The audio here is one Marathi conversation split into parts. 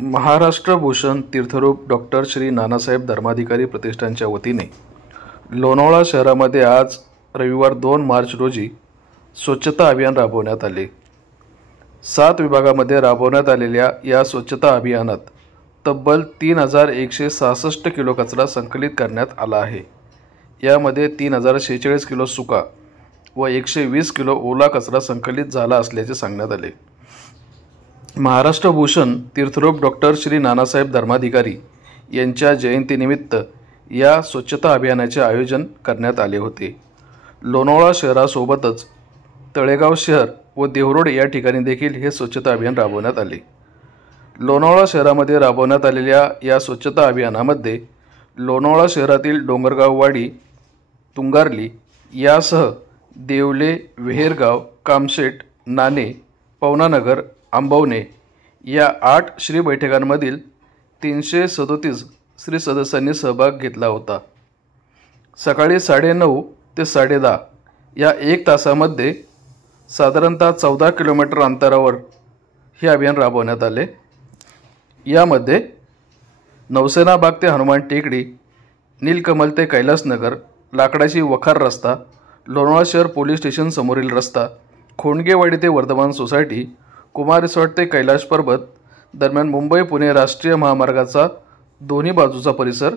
महाराष्ट्र भूषण तीर्थरूप डॉक्टर श्री नानासाहेब धर्माधिकारी प्रतिष्ठानच्या वतीने लोणावळा शहरामध्ये आज रविवार 2 मार्च रोजी स्वच्छता अभियान राबवण्यात आले। 7 विभागामध्ये राबवण्यात आलेल्या या स्वच्छता अभियानात तब्बल 3166 किलो कचरा संकलित करण्यात आला आहे। यामध्ये 3046 किलो सुका व 120 किलो ओला कचरा संकलित झाला असल्याचे सांगण्यात आले। महाराष्ट्र भूषण तीर्थरूप डॉक्टर श्री नानासाहेब धर्माधिकारी यांच्या जयंतीनिमित्त या स्वच्छता अभियानाचे आयोजन करण्यात आले होते। लोणावळा शहरासोबतच तळेगाव शहर व देवरोड या ठिकाणी देखील हे स्वच्छता अभियान राबवण्यात आले। लोणावळा शहरामध्ये राबवण्यात आलेल्या या स्वच्छता अभियानामध्ये लोणावळा शहरातील डोंगरगाववाडी, तुंगारली यासह देवले, विहेरगाव, कामशेट, नाणे, पवनानगर, आंबवणे या 8 श्री बैठकांमधील 337 श्री सदस्यांनी सहभाग घेतला होता। सकाळी 9:30 ते 10:30 या 1 तासामध्ये साधारणतः 14 किलोमीटर अंतरावर हे अभियान राबवण्यात आले। यामध्ये नौसेना बाग ते हनुमान टेकडी, नीलकमल ते कैलासनगर, लाकडाची वखार रस्ता, लोणावळा शहर पोलीस स्टेशन समोरील रस्ता, खोंडगेवाडी ते वर्धमान सोसायटी, कुमार रिसॉर्ट ते कैलाश पर्वत दरम्यान मुंबई पुणे राष्ट्रीय महामार्गाचा दोन्ही बाजूचा परिसर,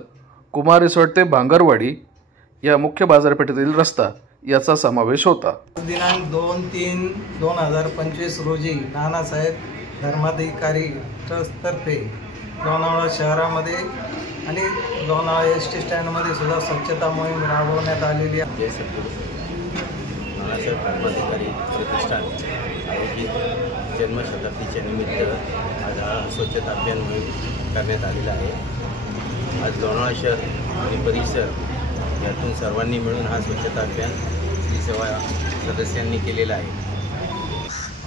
कुमार रिसॉर्ट ते भांगरवाडी या मुख्य बाजारपेठेतील रस्ता याचा समावेश होता। दिनांक 2/3/2025 रोजी नानासाहेब धर्माधिकारी ट्रस्टतर्फे लोणावळा शहरामध्ये आणि लोणावळा एस टी स्टँडमध्ये सुद्धा स्वच्छता मोहीम राबवण्यात आलेली आहे। नानासाहेब धर्माधिकारी प्रतिष्ठान आयोजित जन्मशताब्दीच्या निमित्त आज हा स्वच्छता अभियान मोहीम करण्यात आलेला आहे। आज लोणावळा शहर आणि परिसर यातून सर्वांनी मिळून हा स्वच्छता अभियान श्री सेवा सदस्यांनी केलेला आहे।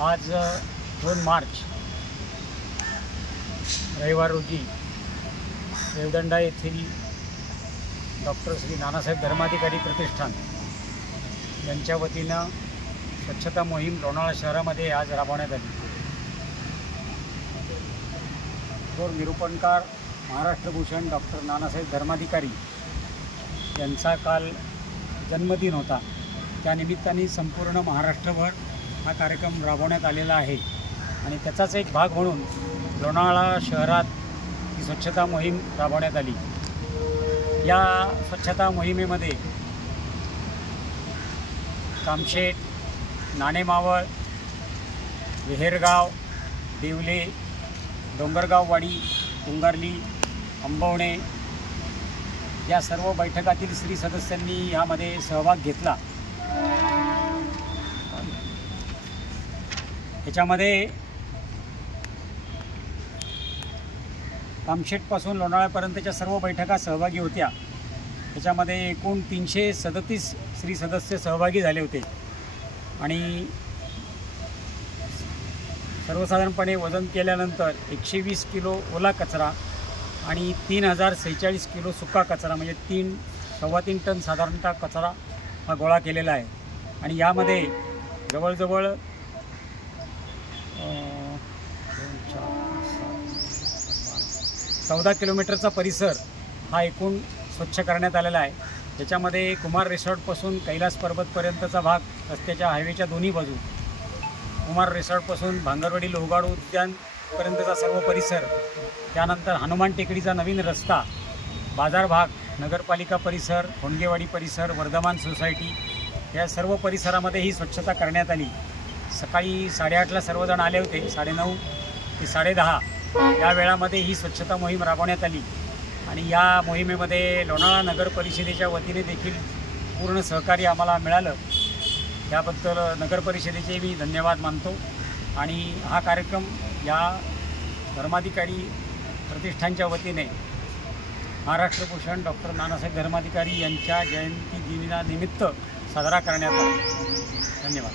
आज 2 मार्च रविवार रोजी रेवदंडा येथील डॉक्टर श्री नानासाहेब धर्माधिकारी प्रतिष्ठान यांच्या वतीनं स्वच्छता मोहीम लोणावळा शहरामध्ये आज राबवण्यात आली। थोर निरूपणकार महाराष्ट्र भूषण डॉक्टर नानासाहेब धर्माधिकारी यांचा काल जन्मदिन होता। त्या निमित्ताने संपूर्ण महाराष्ट्रभर हा कार्यक्रम राबवण्यात आलेला आहे आणि त्याचाच एक भाग म्हणून लोणावळा शहरात ही स्वच्छता मोहीम राबवण्यात आली। या स्वच्छता मोहिमेमध्ये कामशेट, नाणेमावळ, विहेरगाव, देवले, डोंगरगाववाडी, तुंगारली, आंबवणे या सर्व बैठकातील श्री सदस्यांनी यामध्ये सहभाग घेतला। याच्यामध्ये कामशेटपासून लोणावळ्यापर्यंतच्या सर्व बैठका सहभागी होत्या। त्याच्यामध्ये एकूण 337 श्री सदस्य सहभागी झाले होते आणि सर्वसाधारणपणे वजन केल्यानंतर 120 किलो ओला कचरा आणि 3046 किलो सुका कचरा म्हणजे 3.25 टन साधारणतः कचरा हा गोळा केलेला आहे। आणि यामध्ये जवळजवळ 14 किलोमीटरचा परिसर हा एकूण स्वच्छ करण्यात आलेला आहे। त्याच्यामध्ये कुमार रिसॉर्टपासून कैलास पर्वतपर्यंतचा भाग, रस्त्याच्या हायवेच्या दोन्ही बाजू, कुमार रिसॉर्टपासून भांगरवाडी लोहगाड उद्यानपर्यंतचा सर्व परिसर, त्यानंतर हनुमान टेकडीचा नवीन रस्ता, बाजार भाग, नगरपालिका परिसर, खोंडगेवाडी परिसर, वर्धमान सोसायटी या सर्व परिसरामध्ये ही स्वच्छता करण्यात आली। सकाळी 8:30ला सर्वजण आले होते। 9:30 ते 10:30 या वेळामध्ये ही स्वच्छता मोहीम राबवण्यात आली आणि या मोहिमेमध्ये लोणावळा नगर परिषदेच्या वतीने देखील पूर्ण सहकार्य आम्हाला मिळालं। त्याबद्दल नगर परिषदेचे मी धन्यवाद मानतो आणि हा कार्यक्रम या धर्माधिकारी प्रतिष्ठानच्या वतीने महाराष्ट्र भूषण डॉक्टर नानासाहेब धर्माधिकारी यांच्या जयंती दिनानिमित्त साजरा करण्यात आला। धन्यवाद।